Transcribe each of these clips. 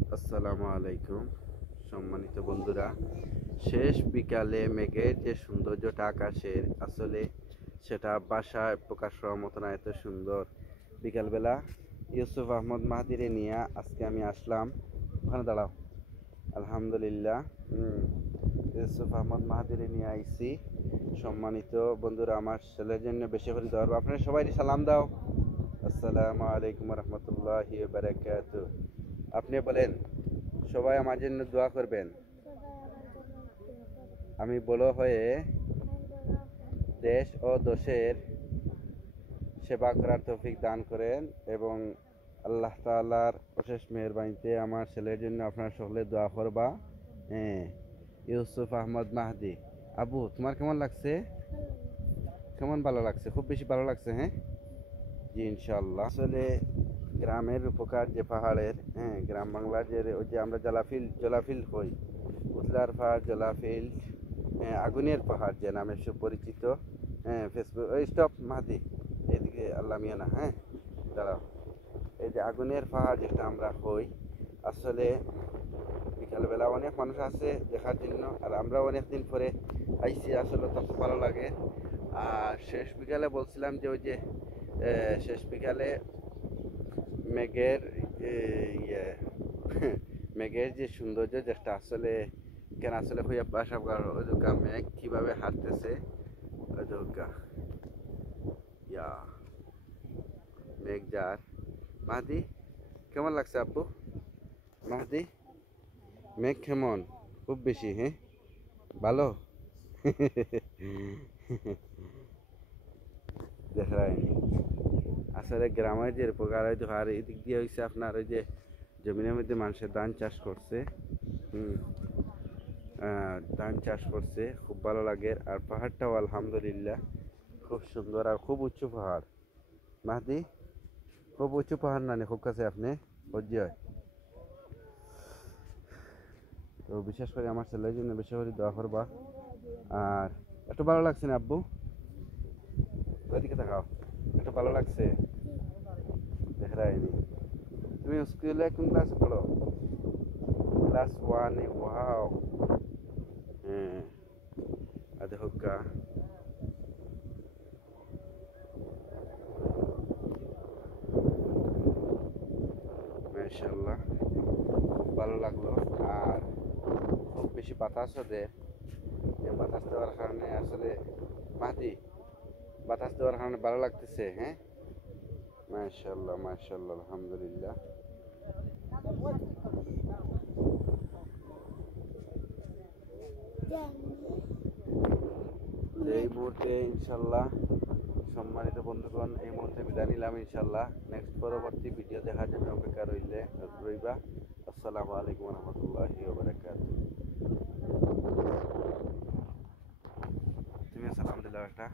আসসালামু আলাইকুম সম্মানিত বন্ধুরা। শেষ বিকালে মেঘের যে সৌন্দর্যটা আকাশের, আসলে সেটা বাসায় প্রকাশ করার মতো না, এত সুন্দর। বিকালবেলা ইউসুফ আহমদ মাহাদিরে নিয়ে আজকে আমি আসলাম। ওখানে দাঁড়াও। আলহামদুলিল্লাহ। ইউসুফ আহমদ মাহাদিরে নিয়ে আইছি। সম্মানিত বন্ধুরা, আমার ছেলের জন্য বেশি করে দোয়া করবেন। আপনারা সবাই সালাম দাও। আসসালামু আলাইকুম রহমতুল্লাহি ওয়া বারাকাতুহু। আপনি বলেন, সবাই আমার জন্য দোয়া করবেন। আমি বড় হয়ে দেশ ও দশের সেবা করার তৌফিক দান করেন, এবং আল্লাহ তাআলার অশেষ মেহেরবানিতে আমার ছেলের জন্য আপনারা সকলে দোয়া করবা। হ্যাঁ, ইউসুফ আহমদ মাহদি। আবু, তোমার কেমন লাগছে? কেমন ভালো লাগছে? খুব বেশি ভালো লাগছে? হ্যাঁ জি, ইনশাআল্লাহ। আসলে গ্রামের উপকার যে পাহাড়ের, হ্যাঁ, গ্রাম বাংলার যে ওই যে আমরা জলাফিল হই, উতলার পাহাড়, জলাফিল, হ্যাঁ, আগুনের পাহাড় যে নামে সুপরিচিত। হ্যাঁ, ফেসবুক, ওই স্টপ মাহাদি, এদিকে আল্লাহ মিয়া না, হ্যাঁ দাঁড়াও। এই যে আগুনের পাহাড় যেটা আমরা হই, আসলে বিকালবেলা অনেক মানুষ আছে দেখার জন্য, আর আমরা অনেক দিন পরে আইসি, আসলে তত ভালো লাগে। আর শেষ বিকালে বলছিলাম যে ওই যে শেষ বিকালে মেঘের ইয়ে মেঘের যে সৌন্দর্য যেটা আসলে কেন আসলে হইয়া বাসা ওই দুর্গা মেঘ কিভাবে হাঁটতেছে, ওই দুর্গা ইয়া মেঘ যার। মাহাদি, কেমন লাগছে আব্বু? মাহাদি, মেঘ কেমন? খুব বেশি? হ্যাঁ, ভালো। দেখায়নি। আসলে গ্রামের যে উপকার হয়তো, আর এদিক দিয়ে হয়েছে আপনার ওই যে জমিনের মধ্যে মানুষের ধান চাষ করছে। হুম, ধান চাষ করছে, খুব ভালো লাগে। আর পাহাড়টাও আলহামদুলিল্লাহ খুব সুন্দর, আর খুব উঁচু পাহাড়। মাহাদি, খুব উঁচু পাহাড় না, খুব কাছে আপনি বুঝি হয়। তো বিশেষ করে আমার ছেলের জন্য বেশি করে দোয়া করবা। আর একটু ভালো লাগছে না আব্বু? ওইদিকে দেখাও। একটু ভালো লাগছে? দেখায়নি। তুমি স্কুলে কোন ক্লাসে পড়ো? ক্লাস ওয়ানে? ওয়াও। হ্যাঁ, আর দেখো মাশাআল্লাহ, খুব ভালো লাগলো। আর খুব বেশি বাতাসও দেয়, যে বাতাস দেওয়ার কারণে আসলে মাটি, বাতাস দেওয়ার কারণে ভালো লাগতেছে। হ্যাঁ, মাশাআল্লাহ মাশাআল্লাহ, আলহামদুলিল্লাহ। এই মুহূর্তে ইনশাল্লাহ, সম্মানিত বন্ধুগণ, এই মুহূর্তে বিদায় নিলাম। ইনশাল্লাহ নেক্সট পরবর্তী ভিডিও দেখার জন্য অপেক্ষা রইবা। আসসালামু আলাইকুম রহমতুল্লাহি ওয়া বারাকাতুহু। তুমি সালাম দিলাম একটা।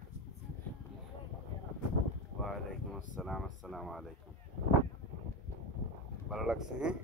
ওয়ালাইকুম আসসালাম। আসসালামু আলাইকুম। ভালো লাগছে? হ্যাঁ।